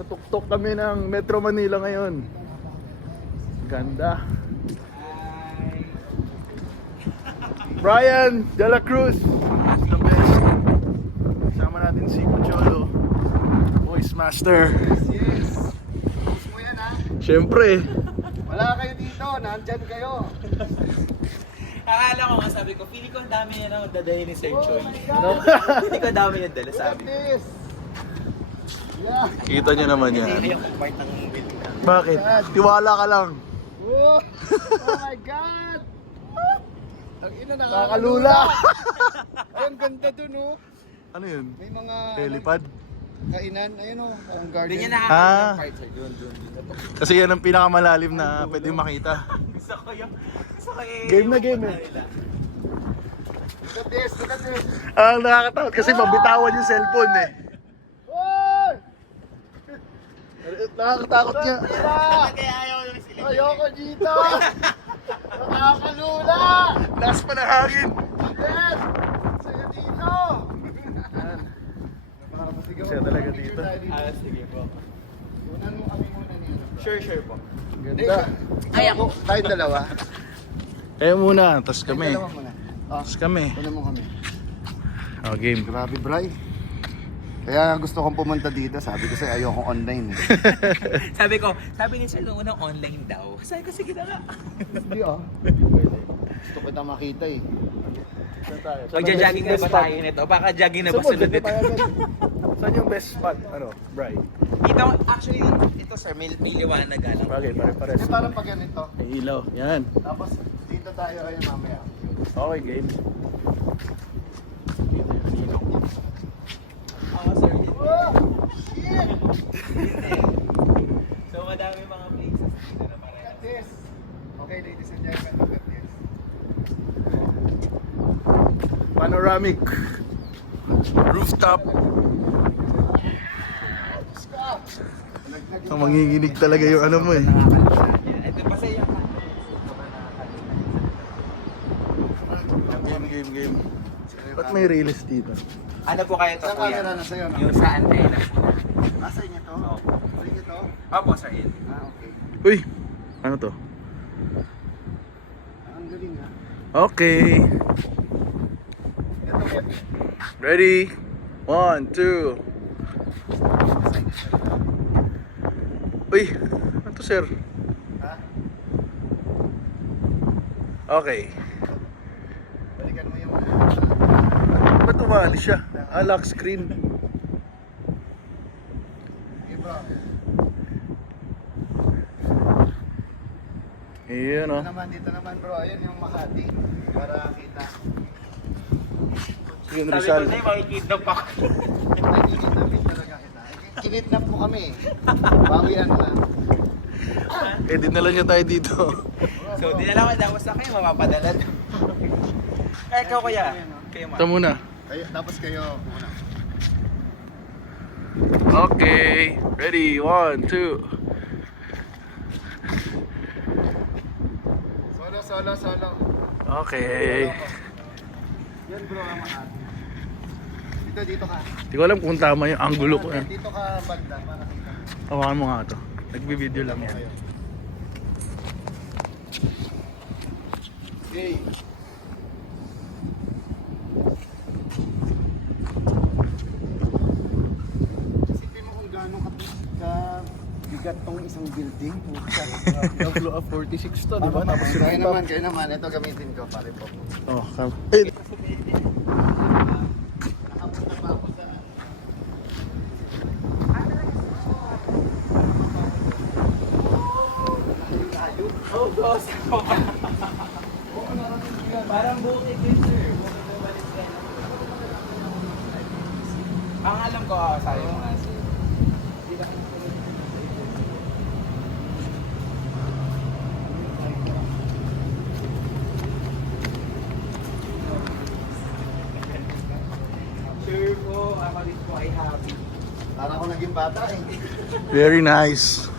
Nasa tuktok kami ng Metro Manila ngayon. Ganda. Brian De La Cruz, the best. Kasama natin si Pocholo, Voice Master. Yes. Post mo yan ha. Siyempre. Wala kayo dito, nandyan kayo. Akala ko nga sabi ko, feeling ko ang dami niya na dadahin ni Sir Choi. No? Feeling ko ang dami niya dala, sabi ko. This. Yeah. Kita nyo naman yan. Hindi yung part ng building na. Bakit? Tiwala ka lang. Oh, oh my God. Ang ina Nakakalula. Ay, ang ganda dun oh. Ano yun? May mga Helipad? kainan. Ayun oh, ang Hindi garden. niya nakakita Ah. yung part, Sir. Doon. Kasi yan ang pinakamalalim na pwedeng makita. Gusto ko yung... Game na game eh. Look at this, look at this. Ang nakakatakot kasi mabitawan yung cellphone eh. Oy! Nakakatakot niya. Kaya ayaw yung sila. Ayoko dito. Nakakalula. Lakas pa ng hangin. Yes! Sa'yo dito! Siya talaga dito. Sige po. Unan mo kami muna niya. Sure po. Ganda. Ay ako, kahit dalawa. Kaya muna, tas kami. Dalawa muna. Ah, Tas kami. unan mo kami. Oh, game. Grabe, Bray. Kaya gusto kong pumunta dito, sabi ko sa'yo ayokong online eh. sabi ni Sir nung unang online daw. Sabi ko, sige na nga. Hindi ah. Gusto kita makita eh. Magja-jogging na ba tayo nito? Baka jogging na ba sunod nito? Saan yung best spot? Ano? Bry. Ito, actually, ito sir, may liwanag lang. Bagay, pare-pares. Kasi parang pag ganito. May ilaw. Yan. Tapos dito tayo ayun mamaya. Okay, game. Oo, sir. Oh! Shit! So, madami mga places dito na Look parang. at this. Okay, ladies and gentlemen, look at this. Panoramic. Rooftop. Ang manginginig talaga yung ano mo eh. Ito pa sa iyo. Game. Ba't may release dito? Ano po kayo to, Sa kuya? camera na sa'yo, no? Yung sa antena. Nasa inyo to? Oo. Sa inyo to? Opo, sir. Yun. Ah, okay. Uy! Ano to? Ang galing ha. Okay. Ito, Pep. Ready? 1, 2. Uy! Ano to, sir? Ha? Okay. Balikan mo yung... Ba't umalis siya? Lock screen. Iba. Iyon oh. Dito naman bro, ayun yung Makati. Para kita. Yun, Sabi ko Rizal. sa'yo, makikidnap ako. Ay, kinitnapin talaga kita. Kinitnap mo kami eh. Bawian na. Eh, dinala niya tayo dito. So, dinala ko tapos na kayo, mapapadala. Eh, ikaw kuya. Kayo Ito muna. Tapos kayo muna. Okay. Ready? 1, 2. Solo. Okay. Yan bro ang Makati. Dito ka. Hindi ko alam kung tama yung angulo ko. Dito ka banda para kita. Hawakan mo nga ito. Nagbibideo lang yan. Okay. Isipin mo kung gaano bigat tong isang building. Double of 46 to, di ba? Tapos Kayo naman. Ito gamitin ko pare po. Oh, eh, Nakapunta pa ako sa... Oh, boss. Parang bukid din, sir. Bukid na Ang alam ko, sabi mo nga, sir. Sure po, ako din po ay happy. Para ako naging bata eh. very nice.